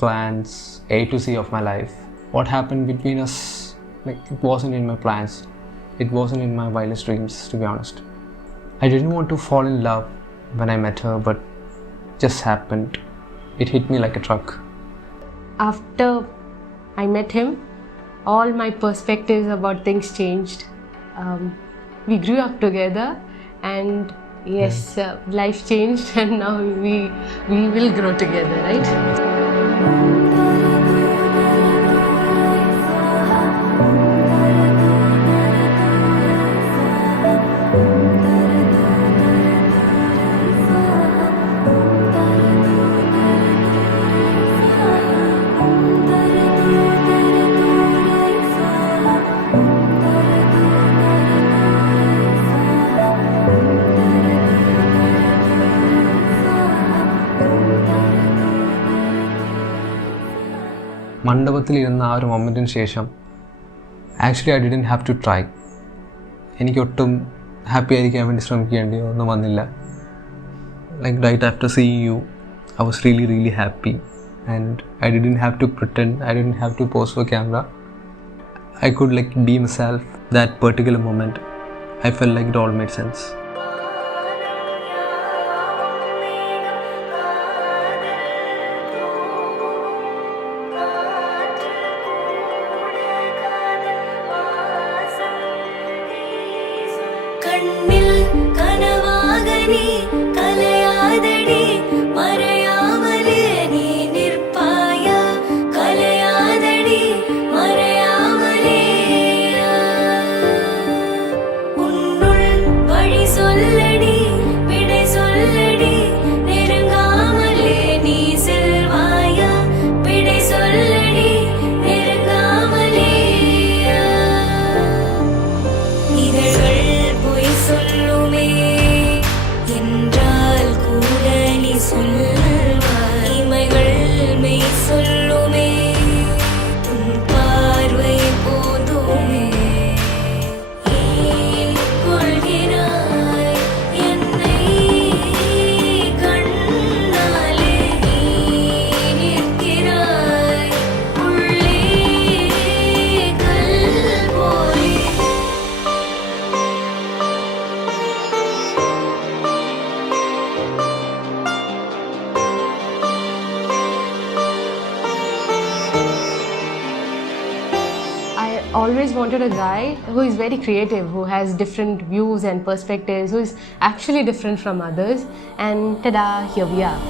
plans A to Z of my life. What happened between us, like, it wasn't in my plans. It wasn't in my wildest dreams, to be honest. I didn't want to fall in love when I met her, but just happened. It hit me like a truck. After I met him, all my perspectives about things changed. We grew up together, and yes, life changed, and now we will grow together, right? മണ്ഡപത്തിൽ ഇരുന്ന ആ ഒരു മൊമെൻറ്റിന് ശേഷം actually I didn't have to try. എനിക്കൊട്ടും happy ആയിരിക്കാൻ വേണ്ടി ശ്രമിക്കേണ്ടി ഒന്നും വന്നില്ല. Like right after seeing you I was really happy, and I didn't have to pretend, I didn't have to pose for camera. I could like be myself. That particular moment, I felt like it all made sense. கண்ணில் கனவாக நீ கலையாதடி, மறையாமலே நீ நிற்பாயா, கலையாதடி மறையாமலே. உன்னுள் வழி சொல்லடி, விடை சொல்லடி, நெருங்காமலே நீ செல்வாயா, விடை சொல்லடி நெருங்காமலே. இதழ்கள் பொய் சொல்லுமே என்றால் கூட நீ சொல்வாய், இமைகள் மெய் சொல்லுமே உன் பார்வை போதுமே. ஏன் கொள்கிறாய் என்னை கண்ணாலே, நீ நிற்கிறாய் உள்ளே கல் போலே. I always wanted a guy who is very creative, who has different views and perspectives, who is actually different from others, and tada, here we are.